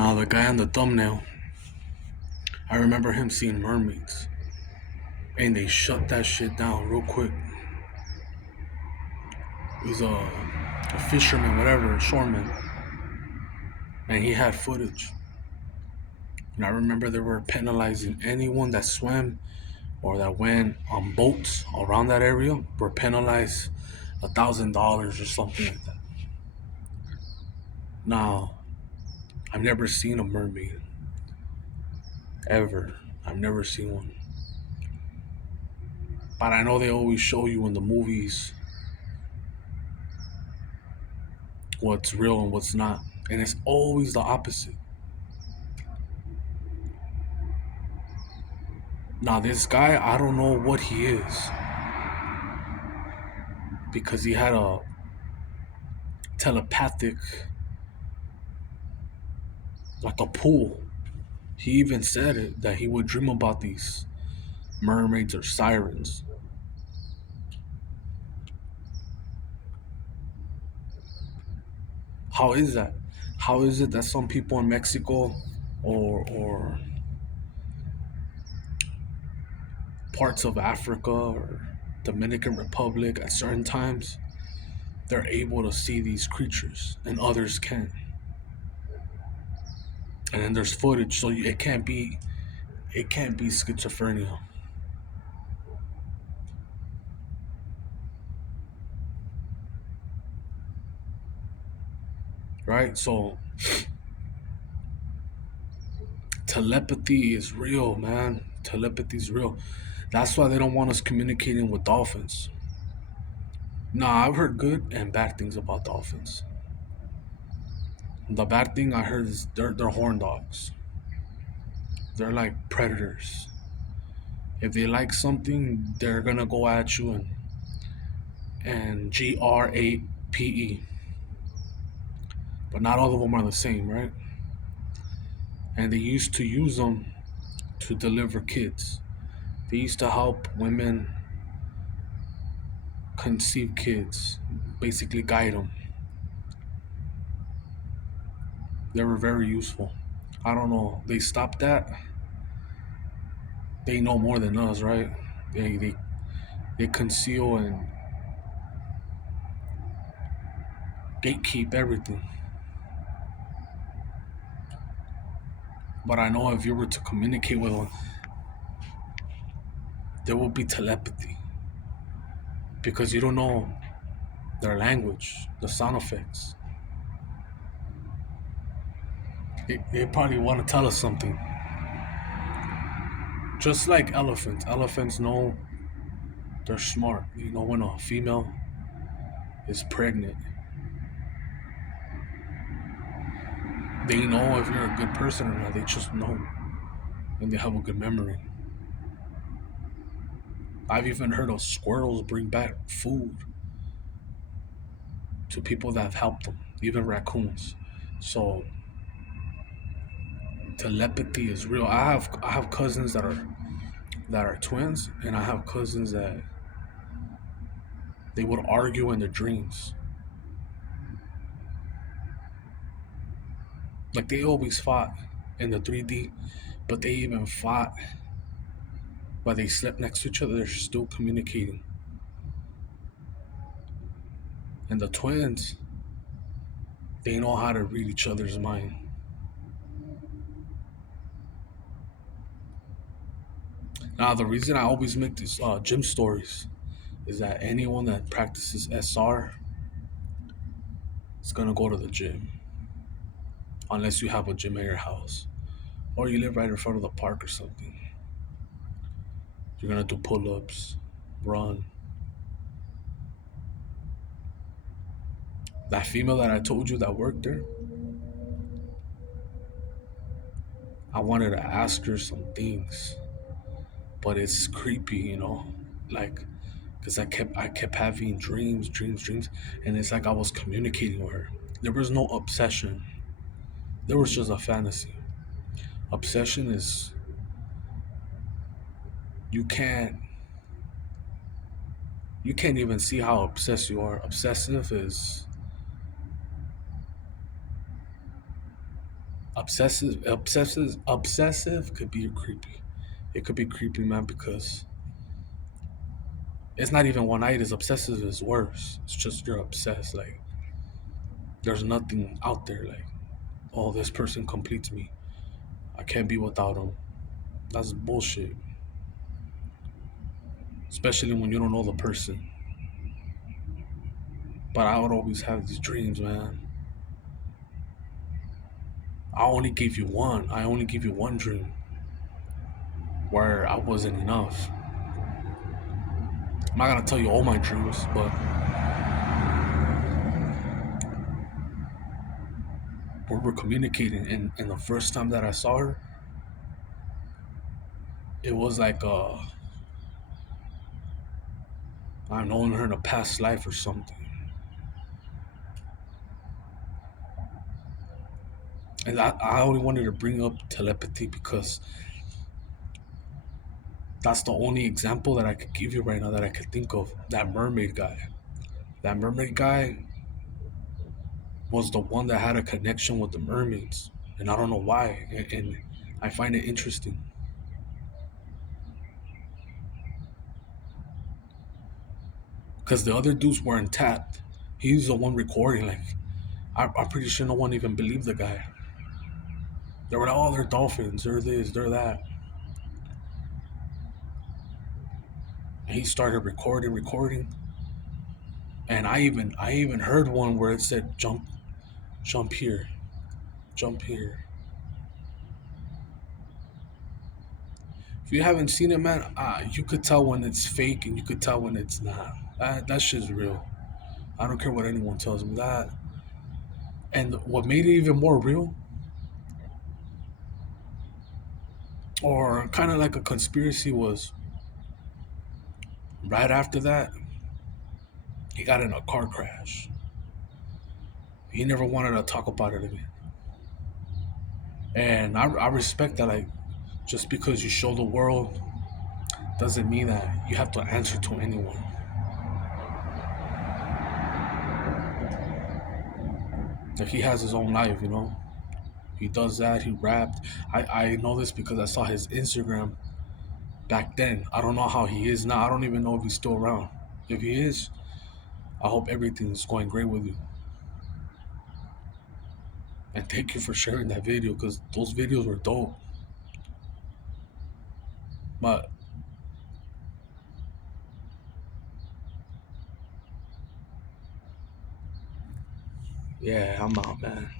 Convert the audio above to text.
Now, the guy on the thumbnail, I remember him seeing mermaids, and they shut that shit down real quick. He was a fisherman, whatever, a shoreman, and he had footage. And I remember they were penalizing anyone that swam or that went on boats around that area were penalized $1,000 or something like that. Now, I've never seen a mermaid ever. I've never seen one, but I know they always show you in the movies what's real and what's not, and it's always the opposite. Now, this guy, I don't know what he is because he had a telepathic, like a pool. He even said it that he would dream about these mermaids or sirens. How is that? How is it that some people in Mexico or parts of Africa or Dominican Republic at certain times they're able to see these creatures and others can't? And then there's footage, so it can't be schizophrenia, right? So telepathy is real, man. Telepathy is real. That's why they don't want us communicating with dolphins. Nah, I've heard good and bad things about dolphins. The bad thing I heard is they're horn dogs. They're like predators. If they like something, they're gonna go at you and grape. But not all of them are the same, right? And they used to use them to deliver kids. They used to help women conceive kids, basically guide them. They were very useful. I don't know. They stopped that. They know more than us, right? They conceal and gatekeep everything. But I know if you were to communicate with them, there will be telepathy because you don't know their language, the sound effects. They probably want to tell us something. Just like elephants. Elephants know they're smart. You know when a female is pregnant, they know if you're a good person or not. They just know. And they have a good memory. I've even heard of squirrels bring back food to people that have helped them, even raccoons. So telepathy is real. I have cousins that are twins, and I have cousins that they would argue in their dreams. Like they always fought in the 3D, but they even fought while they slept next to each other. They're still communicating. And the twins, they know how to read each other's mind. Now, the reason I always make these gym stories is that anyone that practices SR is gonna go to the gym, unless you have a gym at your house or you live right in front of the park or something. You're gonna do pull-ups, run. That female that I told you that worked there, I wanted to ask her some things, but it's creepy, like because I kept having dreams, and it's like I was communicating with her. There was no obsession. There was just a fantasy. Obsession is you can't you can't even see how obsessed you are. Obsessive is Obsessive could be creepy. It could be creepy, man, because it's not even one night. Is obsessive is worse. It's just you're obsessed. Like there's nothing out there. Like, oh, this person completes me. I can't be without him. That's bullshit. Especially when you don't know the person. But I would always have these dreams, man. I only gave you one. I only gave you one dream where I wasn't enough. I'm not gonna tell you all my dreams, but we were communicating. And the first time that I saw her, it was like I've known her in a past life or something. And I only wanted to bring up telepathy because that's the only example that I could give you right now that I could think of. That mermaid guy. That mermaid guy was the one that had a connection with the mermaids. And I don't know why. And I find it interesting. Because the other dudes were intact. He's the one recording. Like, I'm pretty sure no one even believed the guy. They were like, oh, they're dolphins. They're this, they're that. And he started recording. And I even heard one where it said, jump here, jump here. If you haven't seen it, man, you could tell when it's fake and you could tell when it's not. That shit's real. I don't care what anyone tells me that. And what made it even more real, or kind of like a conspiracy, was right after that, he got in a car crash. He never wanted to talk about it again. And I respect that. Like, just because you show the world doesn't mean that you have to answer to anyone. Like, he has his own life, you know? He does that. He rapped. I know this because I saw his Instagram back then. I don't know how he is now. I don't even know if he's still around. If he is, I hope everything's going great with you. And thank you for sharing that video because those videos were dope. But yeah, I'm out, man.